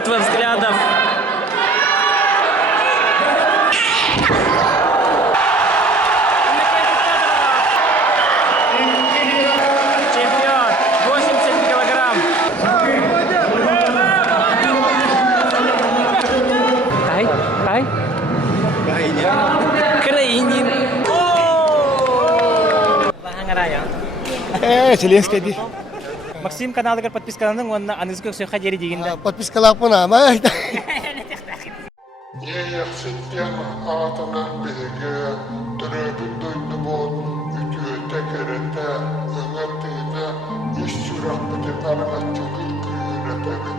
Битва взглядов. Чемпион. 80 килограмм. Тай? Країнін. Зеленский ди. Максим каналыгар подпискаланың онна анызгы сөйха жери дегенде. Подпискалап пона ама. Jäjäksitten aatanan bilge, töröpün doydu bol, ütüye tekerete, öğrettiğine, işçi rahmeti paragatçı kırkıyı üretemin.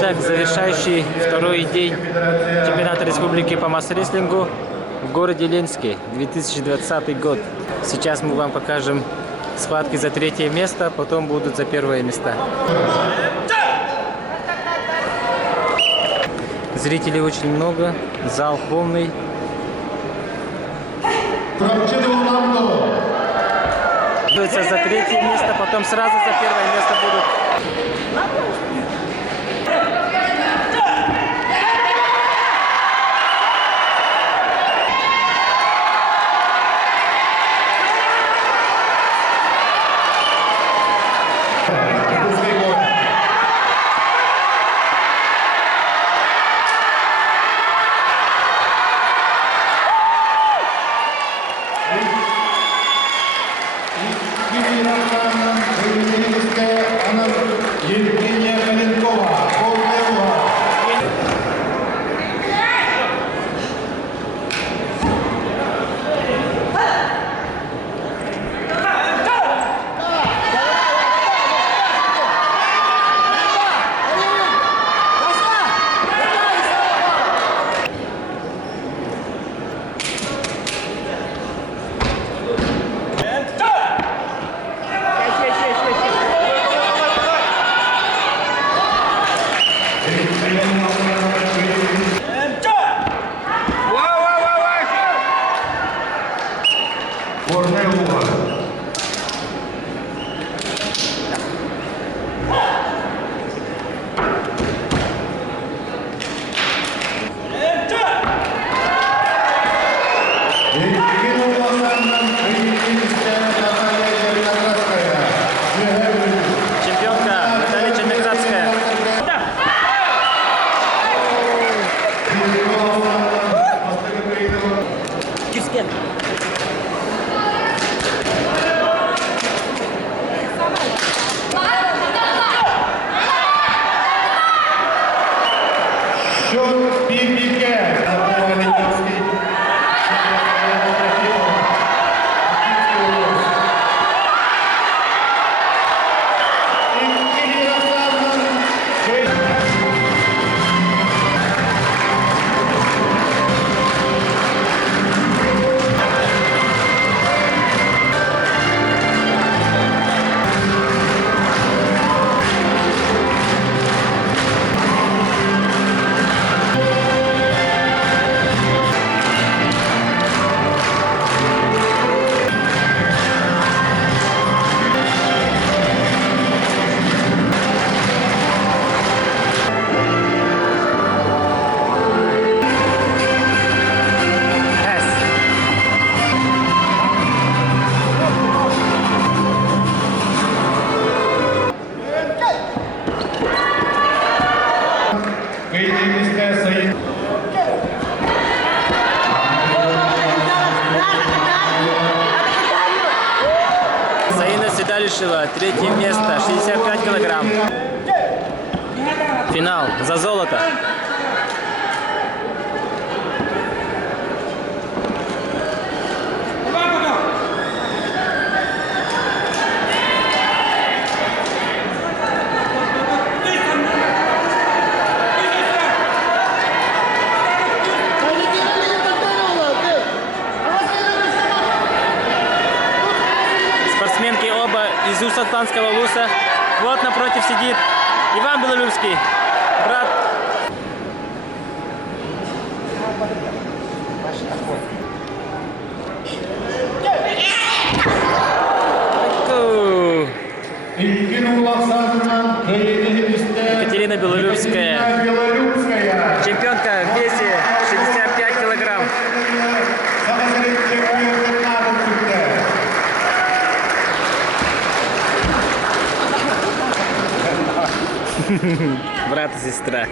Итак, завершающий второй день чемпионата республики по масс-рестлингу в городе Ленске, 2020 год. Сейчас мы вам покажем схватки за третье место, потом будут за первое место. Зрителей очень много, зал полный. Бьются за третье место, потом сразу за первое место будут. Евгения Малышева, третье место, 65 килограмм. Финал за золото. Спортсменки оба из Усть-Салтанского ВУЗа. Вот напротив сидит Иван Белолюбский, брат. Екатерина Белолюбская, чемпионка в весе 65 килограмм. Брат и сестра.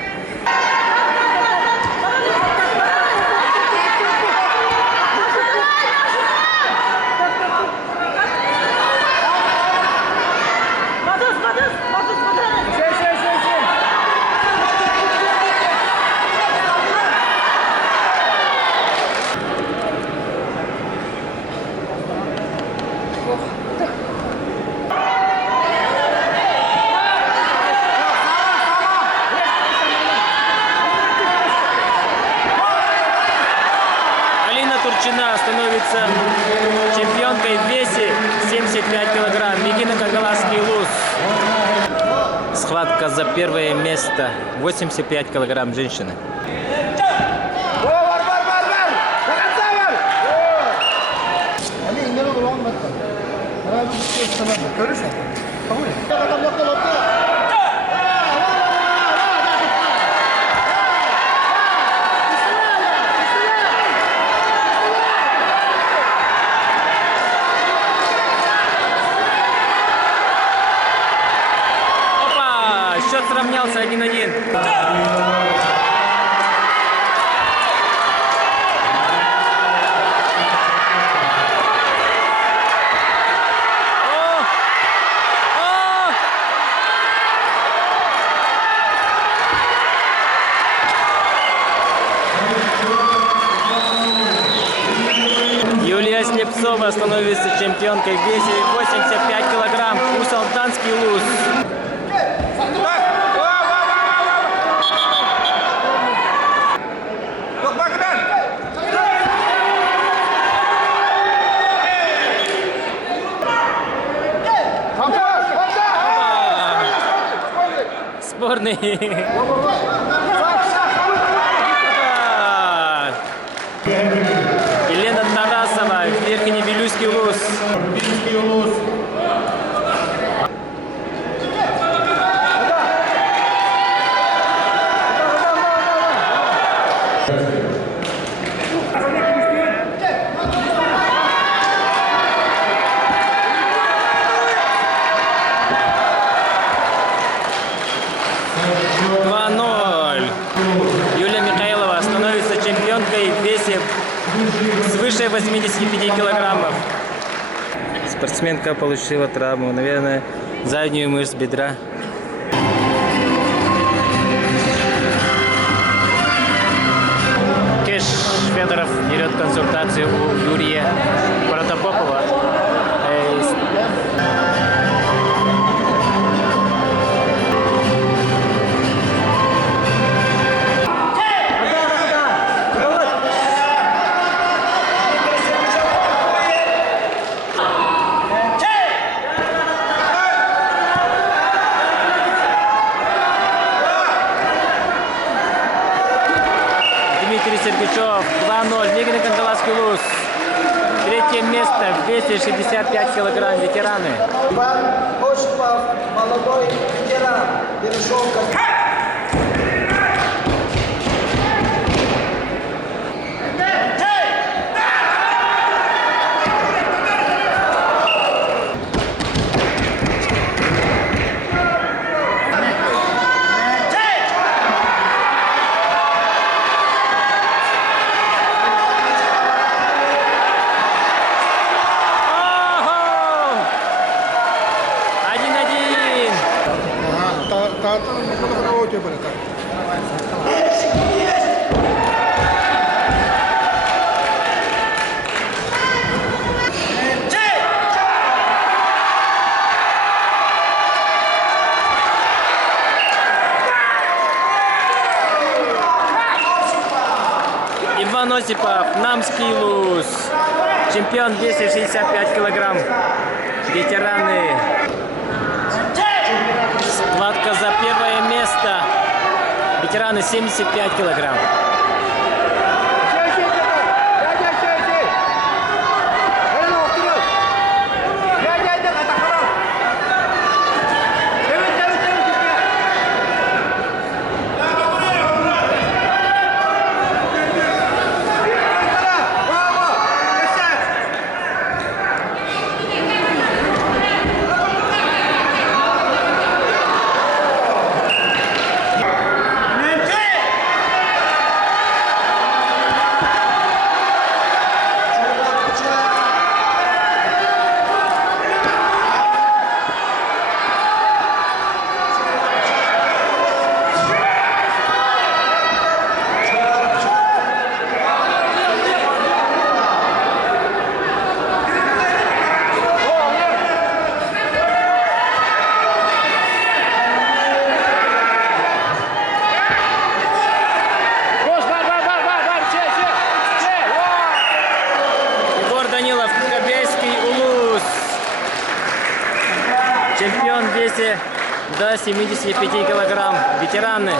Турчина становится чемпионкой в весе 75 килограмм. Мигина Кангаласский ЛУЗ. Схватка за первое место. 85 килограмм женщины. Счет сравнялся 1-1. Юлия Слепцова становится чемпионкой в весе 85 килограмм. Усть-Салтанский ЛУЗ. Сборный. Елена Тарасова, Верхневилюйский ЛУЗ. Юлия Михайлова становится чемпионкой в весе свыше 85 килограммов. Спортсменка получила травму, наверное, заднюю мышцу бедра. Кеш Федоров берет консультацию у Юрия Протопопова. Дмитрий Сергачев, 2-0, Мигина Кангаласский ЛУЗ. Третье место, 265 килограмм, ветераны. Иван Осипов, молодой ветеран, перешел к... Осипов, Намский Луз, чемпион 265 килограмм, ветераны. Схватка за первое место, ветераны 75 килограмм. Чемпион в весе до 75 килограмм. Ветераны.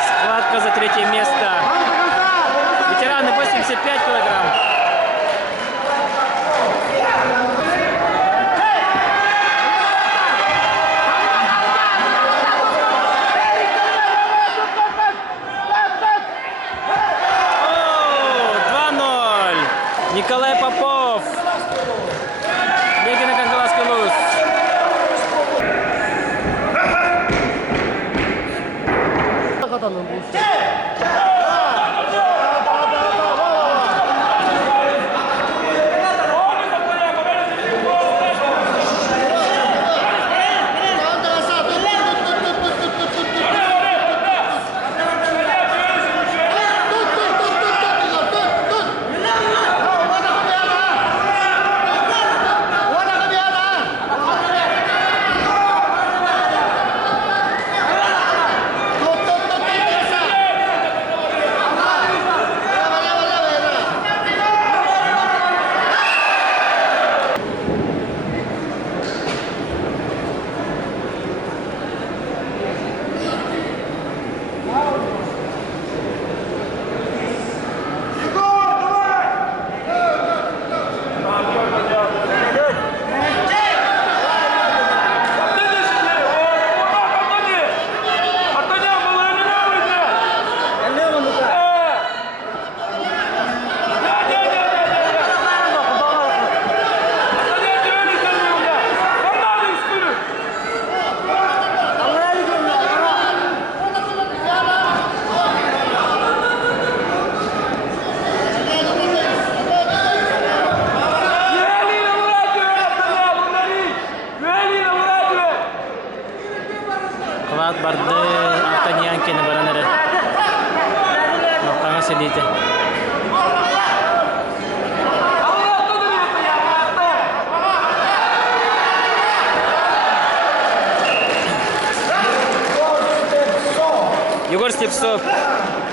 Схватка за третье место. Ветераны 85 килограмм. Николай Попов. Легина Кангаласский Луз. Клад барды Артаньян кені бараныры. Ноқтаңа селейді. Егор Степцов,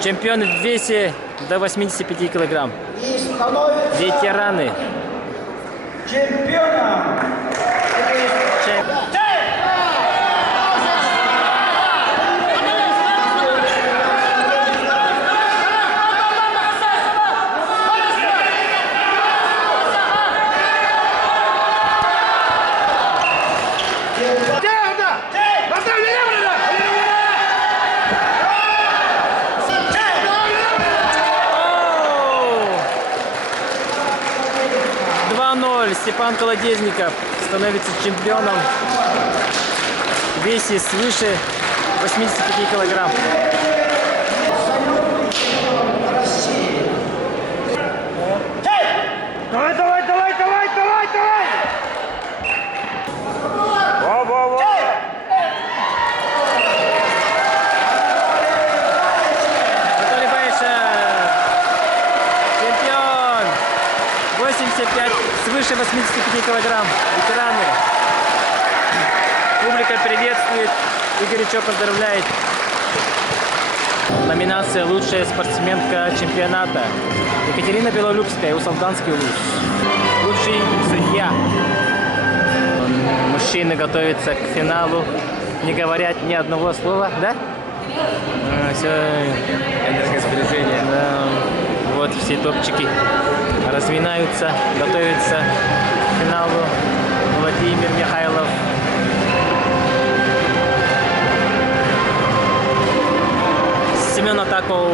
чемпион в весе до 85 килограмм. И становится Ветераны. чемпионом. Степан Колодезников становится чемпионом в весе свыше 85 килограмм. Давай, давай, давай, давай, давай, давай! Во-во-во! Анатолий Байшев, чемпион 85, свыше 85 килограмм. Ветераны. Публика приветствует и горячо поздравляет Номинация «Лучшая спортсменка чемпионата». Екатерина Белолюбская, Усолданский улус. Лучший судья. Мужчины готовятся к финалу, не говорят ни одного слова, да? Все. Энергия сближения. Да. Вот все топчики разминаются, готовятся к финалу. Владимир Михайлов. Семен Атаков.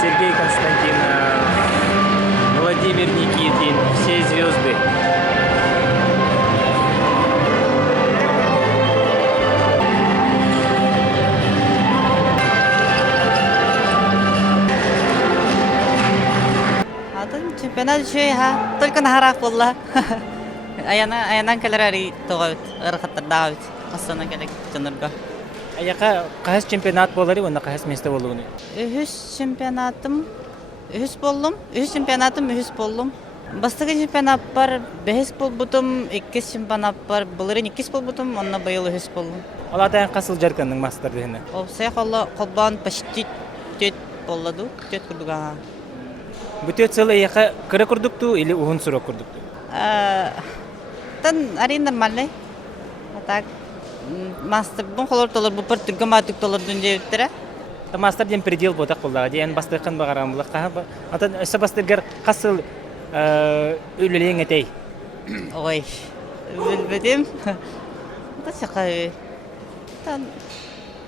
Сергей Константинов. Владимир Никитин. Все звезды. Чемпионат еще только на горах была. Аянан калорари тоғавит, ырқаттырдағавит. Астана келек жанырға. Аяқа қағыз чемпионат болары, онда қағыз месте болуыны? Үхіс чемпионатым, үхіс болдым. Бастығы чемпионат бар, бәхіс бол бұтым, 2 чемпионат бар, бұлырын 2 бол бұтым, онна байыл үхіс болдым. Олатайын қасыл жарқанның мастарды хені? Опсай қолбан почти төт болладу, төт күрдіға. Бүтет сылы аяқа кірі күрдікту или ұғын сұры күрдікту? Тан ари нормальный. Так мастер бун холор толор бу пар түргө матык толор дүнде үттөрө. Мастер ден предел ботак булдага ден бастыкын багарам булак каха. Ата эсе бастыргар касыл үлелең этей. Ой. Билбедим. Ата чакай. Тан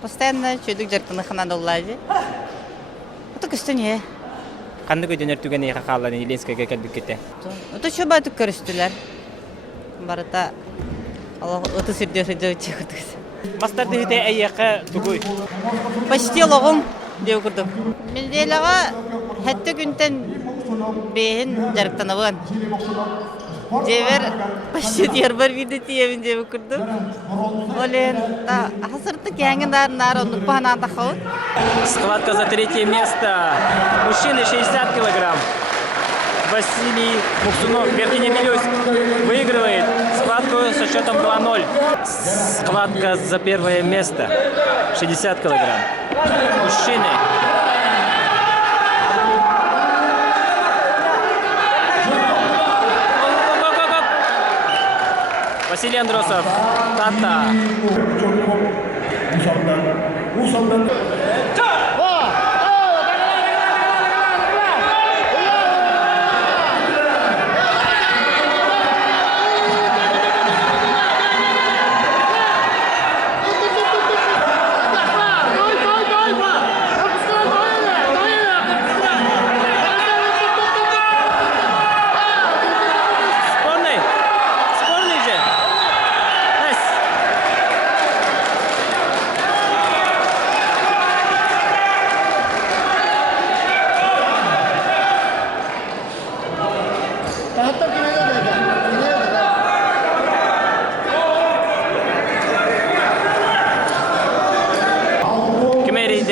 постоянно чөйдүк жаркыны ханада улажы. Ата көстөнө. Кандай көдөнөр түгөн эйка калланы Иленскайга келбик кетти. Ата чөбатык көрүстүлөр. Барата Allah otu sürüyor çıktık. Masterde hite ayyaqa tuguy. Почти логом деп курдум. Милделага хатта күнтен бехин жарыктанабын. Жебер почти ярбар виде тиевин деп курдум. Олен та хасырты кеңиндар народу пана тахау. Схватка за 3 место. Мужчины 60 килограмм. Василий Муксунов, Верхний Белюсь, выигрывает схватку со счетом 2-0. Схватка за 1 место. 60 килограмм. Мужчины. Василий Андросов, Тата.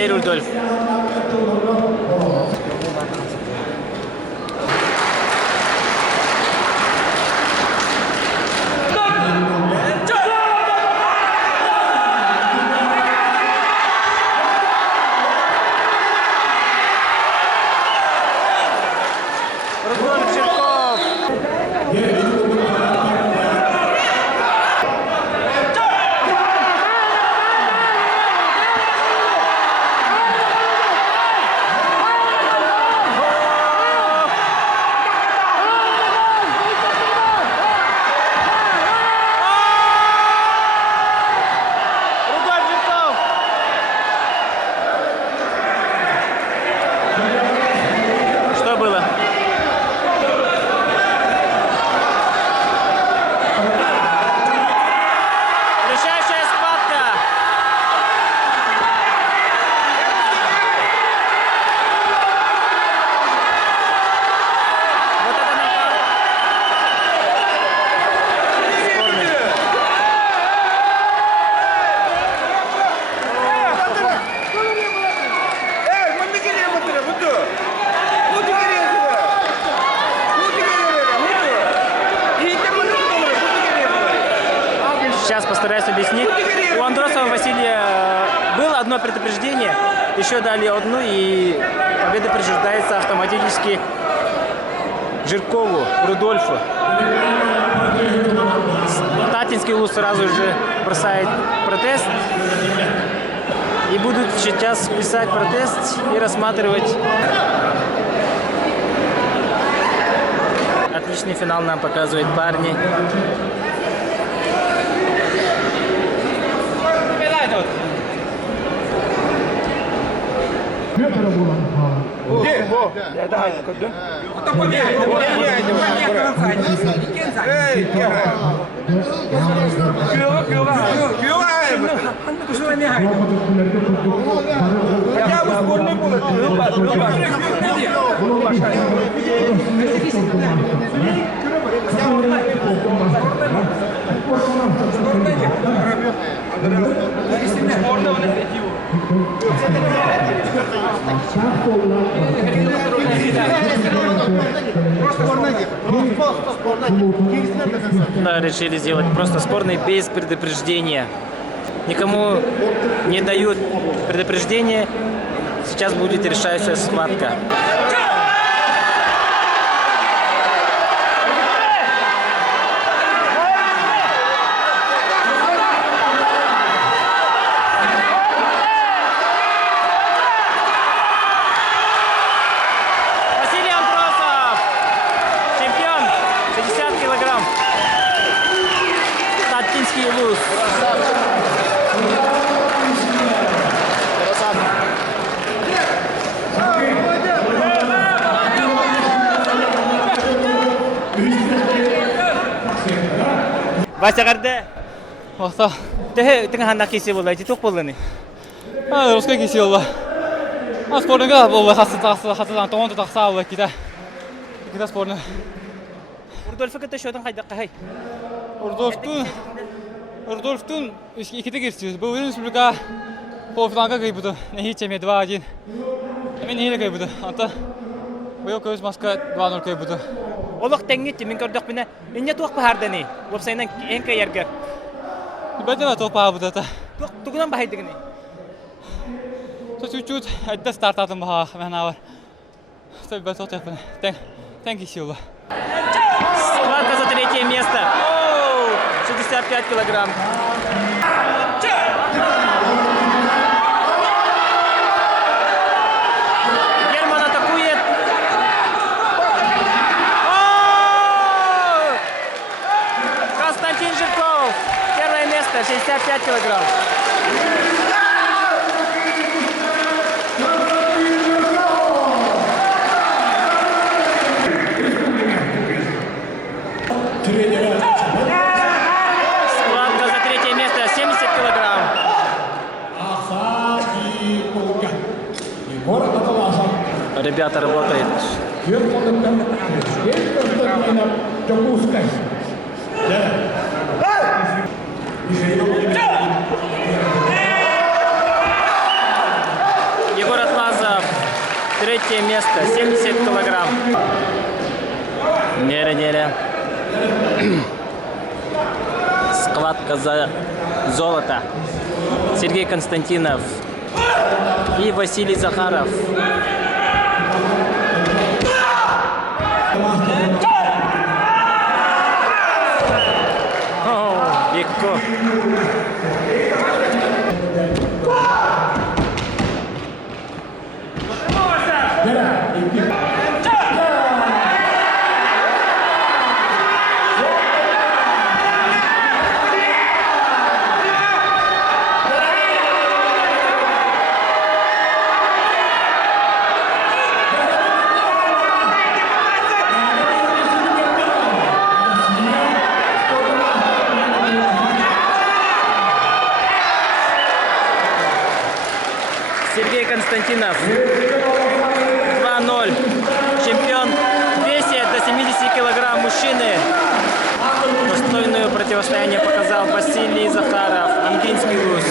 Рудольф. Рудольф Черков. Сейчас постараюсь объяснить. У Андросова Василия было одно предупреждение, еще дали одну, и победа присуждается автоматически Жиркову, Рудольфу. Татинский Луз сразу же бросает протест. И будут сейчас писать протест и рассматривать. Отличный финал нам показывают парни. Да, решили сделать просто спорный без предупреждения. Никому не дают предупреждения. Сейчас будет решающая схватка. Василий Андросов, чемпион, 60 килограмм. Татинский Луз. Вася Гарде. Вахта. Тengah hendak isi bola, itu bola nih. Русская кисела. Спорнага была хатсан тонт таксала кита. Кита спорна. Рудольф kita шотан хайда кай. Рудольфтун иките гирчиз. Бұл республика полуфиналга кайбыды. Нехичеме 2-1. Мен нехиле кайбыды. Анта быйыл көз маска 2-0 кайбыды. Олық тәңгетті, мен көрдік мені. Инне туақ бахарданы, лопсайынан энка яргар. Бәдена топа быды та. Туғынан бахайдығыны. Чуть-чуть әдді стартадым баха мен авар. Стой бәт отяпыны. Тәңки сила. Схватка за третье место. Оу, 65 килограмм. Герман атакует. Константин Жирков. Первое место, 65 килограмм. Схватка за третье место, 70 килограмм. Ребята работают. Егор Атласов, третье место, 70 килограмм. Нере. Схватка за золото. Сергей Константинов и Василий Захаров. О, легко. Сергей Константинов 2-0. Чемпион в весе до 70 килограмм мужчины. Достойное противостояние показал Василий Захаров, Ангинский Луз.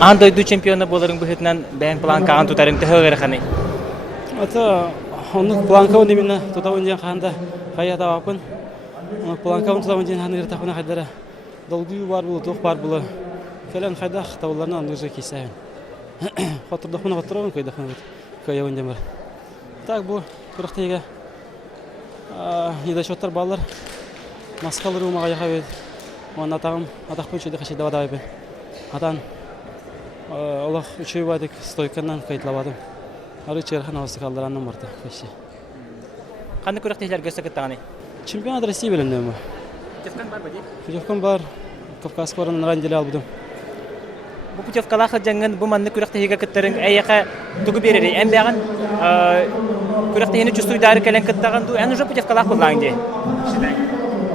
Андойду чемпионы болырың бұхытынан бәң план қаған тұтарың тұхы ғырқаны. Это он планкаун именно туда он день ханда хаята вапын. Планкаун туда он день ханыр тахуна хадара. Долгий бар было, тух бар было. Фелен хайдах тавларна он уже кисаем. Хатыр дахуна хатырын кайда ханыр. Кая он демер. Так бу кырыктыга. Ида шоттар баллар. Маскалар умага яхабет. Он атагым атак бойча дехаши давадабы. Атан Аллах учой бадык стойканнан кайтлабадым. Ары черхан авсы калдыранным барда. Қанды көріктейлер көсі күттіғаны? Чемпионат России білімден ба. Путевкан бар ба дейік? Путевкан бар. Кавказ қорын ранделі албыдым. Бұл путевкалақы жаңын бұл манны көріктейлер күттірің әйеқі түгі берері. Ән бәғын көріктейлер чувствуйдары кәлін күттіған ду. Ән уже путевкалақ болған де?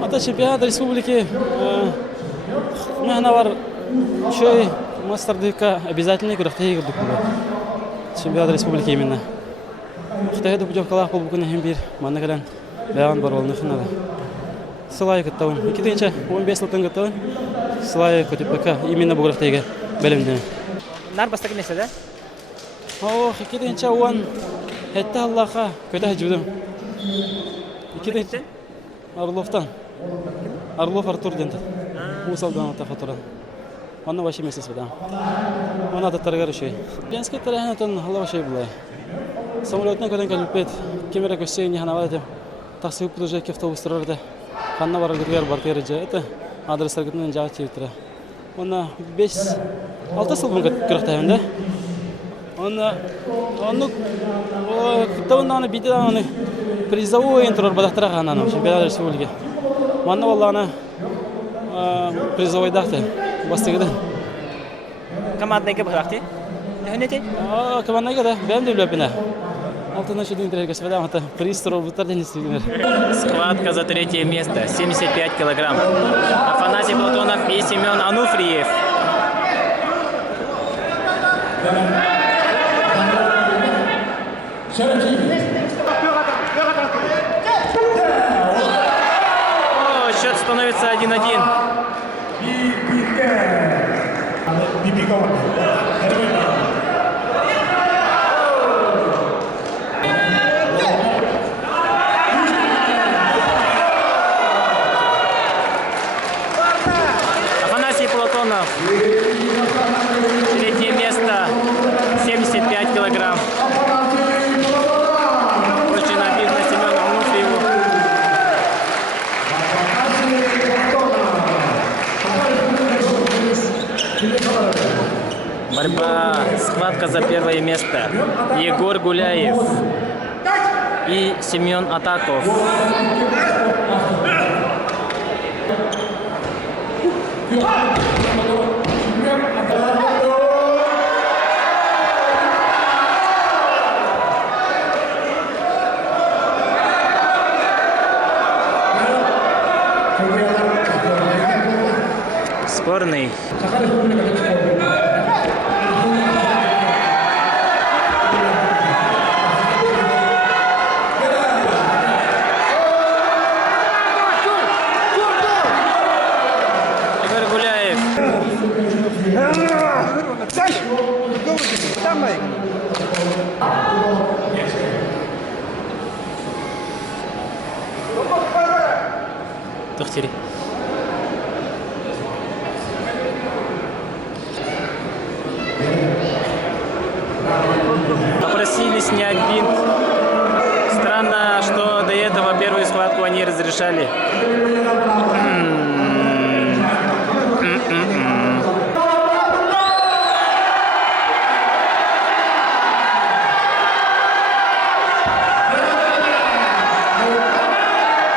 Ата чемпионат республики мәна бар. Шөй мастардыка обязательный көріктейлер күттік. Чемпионат республики именно. Қытайда путевкалақ бұл күні hem bir манны кәлін бәғын бар олны қынады. Сылайы күттауын. 15 жылтын күттауын. Сылайы көтіппікі именно бұл көріктейлер бәлімден. Нар бастығы несі да? Ох, 2-нче уан әтті Аллаха көті жүдім. 2-нче? Орловтан. Орлов Артур денді. Усалдан ата қатыран. Оны башы месес бідам. Оны ататтарға рүшей. Ленскай тарахын өтін Алла башай бұлай. Самолетна көтен кәліппет. Кемера көссейін не ханавад етім. Тақсы үппіді жай автобустырарды. Ханна барар күтігер бартығыр жай. Это адрестар күтінен жағы тейіптірі. Оны 5-6 сыл бұн күріқтайын да. Оны күттауында оны бейді оны призовой тұрар бадақтыра қананы чемпионат республики. Манна болағына призовой дақты бастығыды. Командайға бұрақты? Төхінеті? Командайға да, бәм деп löpіне. Алтына шүдің тірелгесі бәдам, приз тұрар бұттар ден істегінер. Схватка за третье место, 75 килограмм. Афанасий Платонов и Семен Ануфриев. О, счет становится 1-1. Афанасий Платонов. Третье место, 75 килограмм. Очень обидно Семену Ануфриеву. Борьба, схватка за первое место. Егор Гуляев и Семен Атаков. Спорный. Егор Гуляев. Тухтери. Попросили снять бинт. Странно, что до этого первую схватку они разрешали.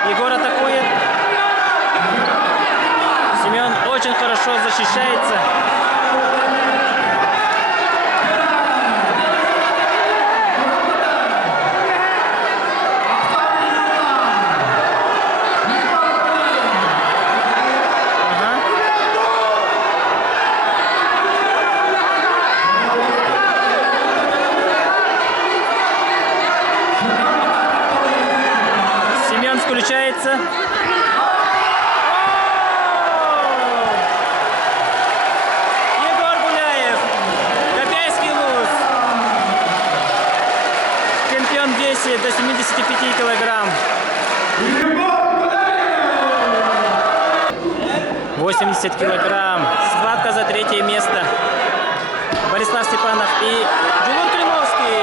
Егор атакует. Семен очень хорошо защищается. Семен включается. Егор Гуляев весе до 75 килограмм. 80 килограмм. Схватка за третье место. Борислав Степанов и Джулун Климовский.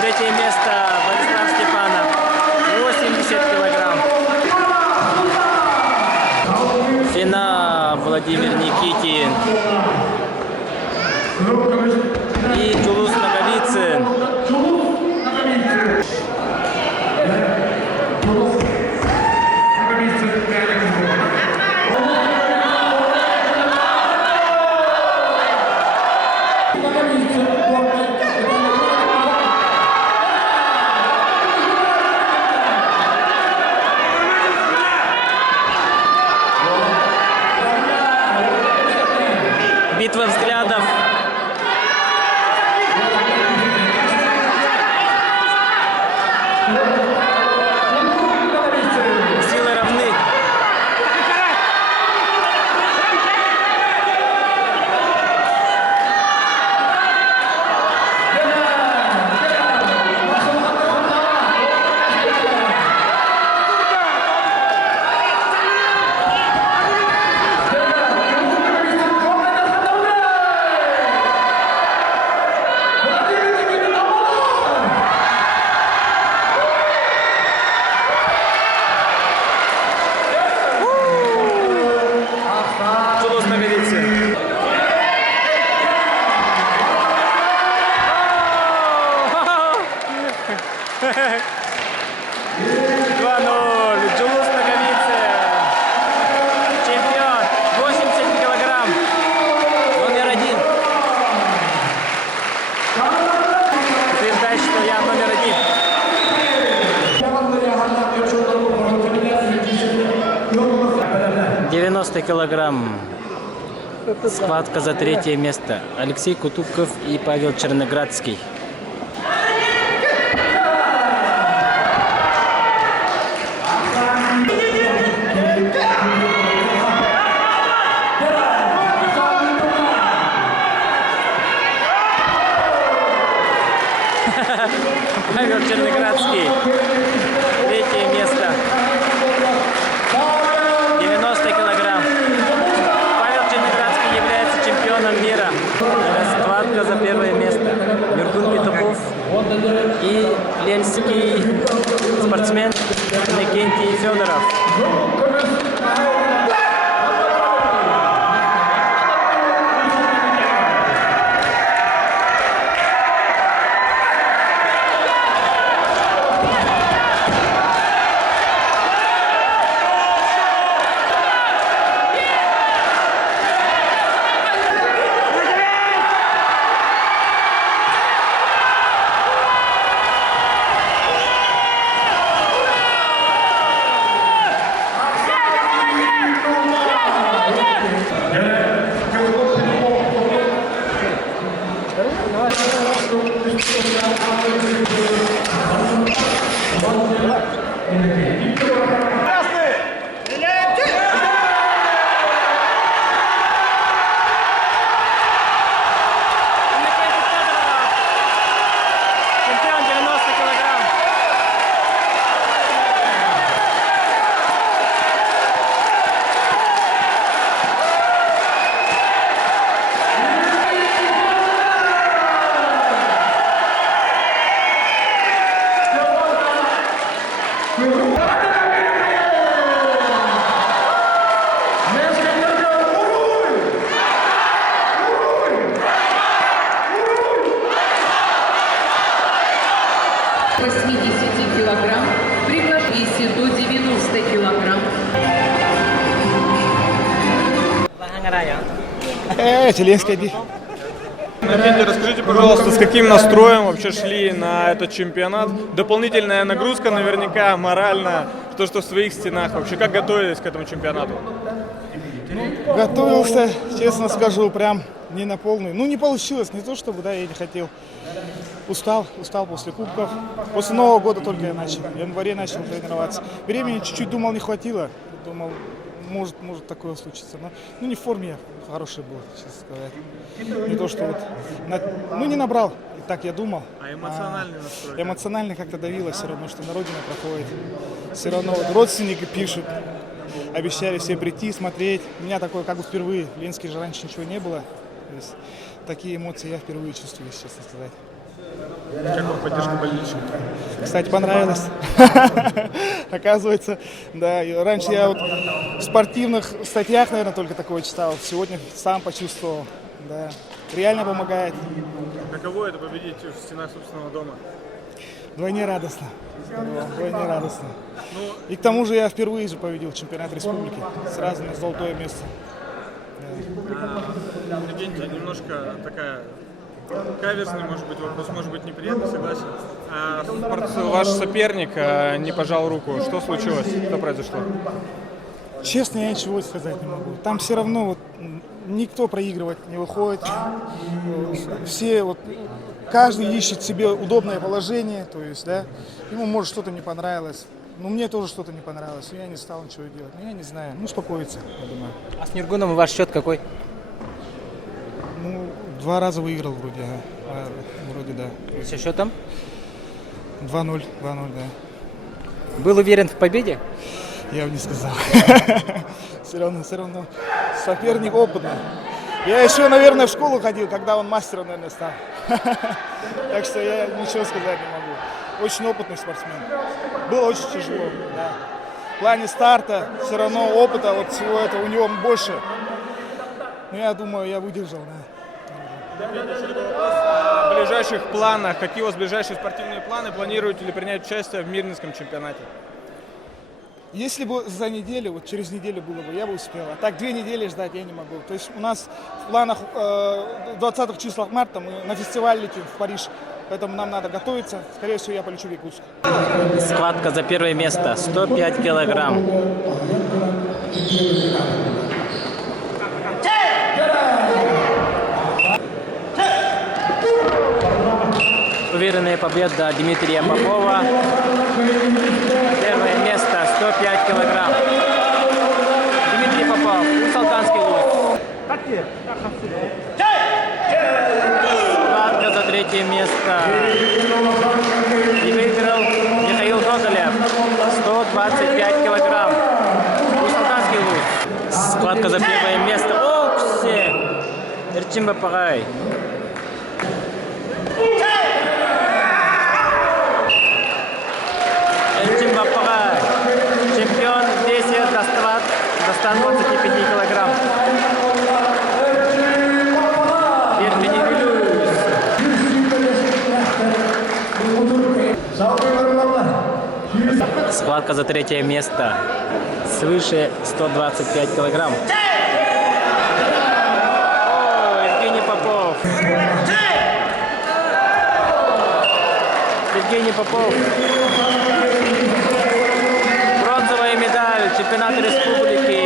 Третье место Борислав Степанов. 80 килограмм. Финал Владимир Никитин и Джулус Наговицын. Битва взглядов. Силы равны. Джулус Наговицын. Джулус Наговицын. Чемпион. 80 килограмм. Номер 1. Утверждает, что я номер 1. 90 килограмм. Схватка за третье место. Алексей Кутуков и Павел Черноградский. Павел Черноградский. Третье место. 90 килограмм. Павел Черноградский является чемпионом мира. Схватка за первое место. Миргун Петухов и ленский спортсмен Иннокентий Федоров. Чемпион 90 килограмм. килограмм, при подвесе до 90 килограмм. Зеленский иди. Никита, расскажите, пожалуйста, с каким настроем вообще шли на этот чемпионат? Дополнительная нагрузка наверняка, морально, то, что в своих стенах. Вообще, как готовились к этому чемпионату? Готовился, честно скажу, прям не на полную. Ну, не получилось, не то чтобы, да, я не хотел. Устал после кубков. После Нового года только я начал. В январе начал тренироваться. Времени чуть-чуть, думал, не хватило. Думал, может такое случиться. Но, ну, не в форме я хороший был, честно сказать. Не то, что вот, не набрал, так я думал. А эмоциональный настрой? Эмоционально как-то давило все равно, что на родине проходит. Все равно вот родственники пишут, обещали все прийти, смотреть. У меня такое как бы впервые, в Ленске же раньше ничего не было. То есть, такие эмоции я впервые чувствую, честно сказать. Как вам поддержка болельщиков? Кстати, понравилось. Оказывается, да. Раньше я вот в спортивных статьях, наверное, только такое читал. Сегодня сам почувствовал. Да. Реально помогает. Каково это победить в стенах собственного дома? Вдвойне радостно. Вдвойне радостно. И к тому же я впервые же победил чемпионат республики. Сразу на золотое место. Прикиньте, немножко такая каверзный, может быть, вопрос, может быть, неприятный, согласен. Ваш соперник не пожал руку. Что случилось? Что произошло? Честно, я ничего сказать не могу. Там все равно вот, никто проигрывать не выходит. Все вот, каждый ищет себе удобное положение, то есть, да, ему может что-то не понравилось. Ну, мне тоже что-то не понравилось, я не стал ничего делать. Ну, я не знаю, успокоиться, я думаю. А с Нургуном ваш счет какой? Ну, 2 раза выиграл вроде, вроде да. Со счетом? 2-0, да. Был уверен в победе? Я бы не сказал. Все равно. Соперник опытный. Я еще, наверное, в школу ходил, когда он мастером, наверное, стал. Так что я ничего сказать не могу. Очень опытный спортсмен. Было очень тяжело, да. В плане старта все равно опыта, вот всего этого у него больше. Но я думаю, я выдержал, да. В ближайших планах, какие у вас ближайшие спортивные планы? Планируете ли принять участие в Мирнинском чемпионате? Если бы за неделю, вот через неделю было бы, я бы успел. А так 2 недели ждать я не могу. То есть у нас в планах в 20-х числах марта мы на фестиваль летим в Париж. Поэтому нам надо готовиться. Скорее всего, я полечу в Якутск. Схватка за первое место. 105 килограмм. Уверенная победа Дмитрия Попова. Первое место, 105 килограмм. Дмитрий Попов, Салтанский луз. Схватка за 3 место. И выиграл Михаил Гоголев, 125 килограмм. Салтанский луз. Схватка за 1 место. Оксе! Эрчин Бапагай. Чемпион весит до 125 килограмм. Схватка за 3 место. Свыше 125 килограмм. О, Евгений Попов. Евгений Попов. Бронзовая медаль чемпионата республики.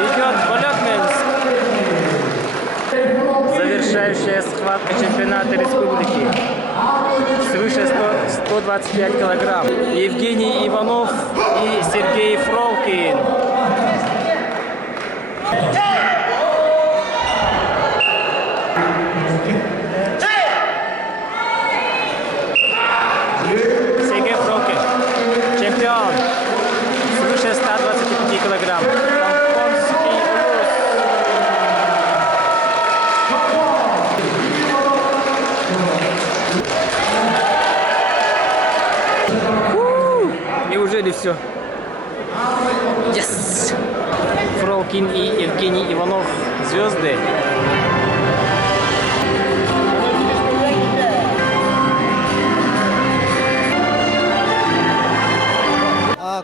Идет Волокменск. Завершающая схватка чемпионата республики. Свыше 125 килограмм. Евгений Иванов и Сергей Фролкин. Сергей Фролкин. Чемпион. Свыше 125 килограмм. Компонский улус. Неужели все? Yes! Фролкин и Евгений Иванов. Звезды.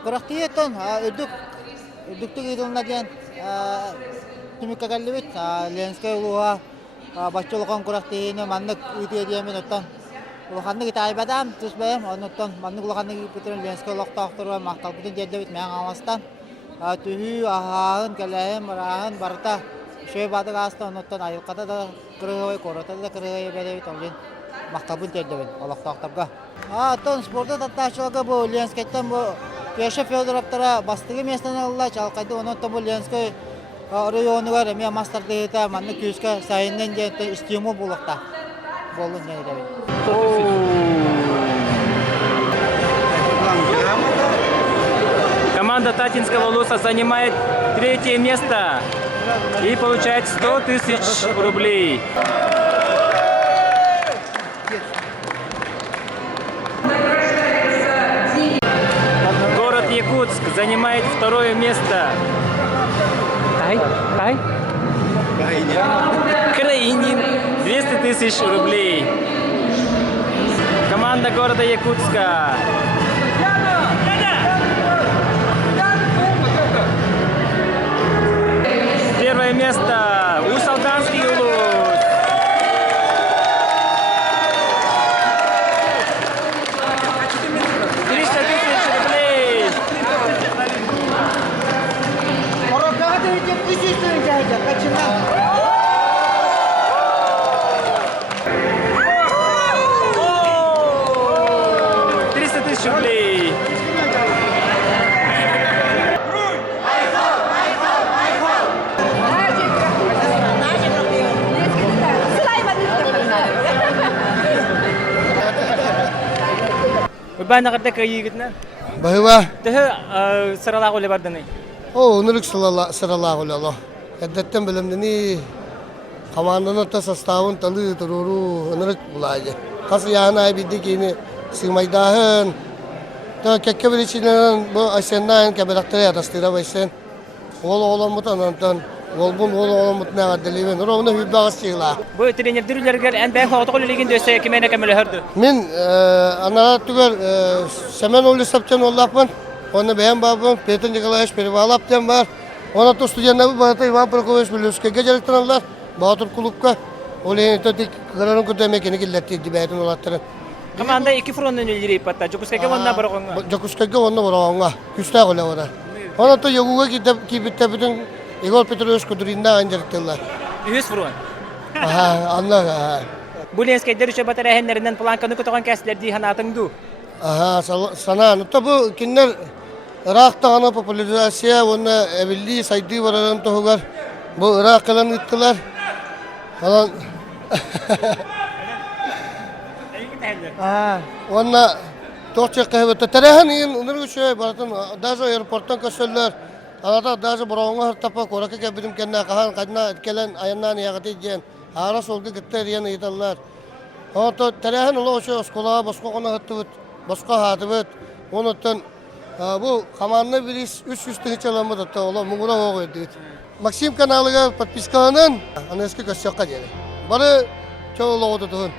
Корактиетон үдүктүк идылна ден түмүккагаллыбыт Ленская улуга баччолокон корактиене маннык үтиедиемен оттон улаханнык итайбадам тусбайым оноттон маннык улаханнык ипутурун Ленская улуктаахтырба макталбытын дердебит мең амастан түһүү ахаахын кэлээхин барааһын барыта шөй бадык аста оноттон айылката да кырыгыбай корота да кырыгыбай беребит олин макталбытын дердебит олоктаахтарга оттон спорта таттаачылага бу Ленскайттан бу Кеша Федоровтара бастығы местен алла чалқайды, оның тобы Ленской районығар әме мастардығыта манны күзгі сайыннен де стимул болықта. Болын не Команда Татинского Лоса занимает 3-е место и получает 100 тысяч рублей. Город Якутск занимает 2-е место. Краинин 200 тысяч рублей. Команда города Якутска. 1-е место Усалданский Улус. Рублей. Бана ката кайгитна. Баһыва. Тәһә сырала гөле бардыны. О, нурик сырала гөле. Әдәттән белемдени команданы та составын талы туруру нурик булайды. Касы яна бидди кини сыймайдаһын. Та кәккә беричинен бу асеннан кәбәрәктә растыра байсен. Ол мутанан Голбун мутна гаделевен. Ровно хүббагыс чыгла. Бу тренер дирүләргә ән бәй хатыгы леген дөсә кеменә кемеле хөрдү. Мен ана түгел Семен Олисовчан Оллапман. Оны бәйән бабым Петр Николаевич Перевалаптан бар. Оны то студентлар бар Иван Прокофьевич Белюскәгә җәлектәнләр. Батыр клубка. Олен тотик карарын күтәмә кене килләтти дибәйтен олаттырын. Команда 2 фронтын илери патта. Жокускәгә монда барганга. Жокускәгә онны барганга. Күстә гөлә бара. Оны то югуга кибиттә бүтән Игорь Петрович Кудринда анҗыртылар. 100 фронт. Аха, анна. Буленскәй дөрүчә батарәһеннәреннән планканы көтөгән кәсләр ди ханатыңду. Аха, sana. Tabu kinler Irak'ta ana popülerizasya onu evli saydığı vararan tohugar. Bu Irak kalan gittiler. Falan. Ona tohça kahvete terehan in onur şey baratan daha airporttan kaşırlar. Arada daha buranğa tapa koraka ke bilim kenna kahan kadna kelen ayandan yagati gen. Ara solga gitter yan itallar. O to terehan olo şey oskola basko ona hattı başka hatıbet. Ondan bu kamanlı biris 300 tane çalamadı da ola mugura hoğuydu. Maksim kanalıga подписканын, anneski kaşaka jere. Bari çoğu oldu.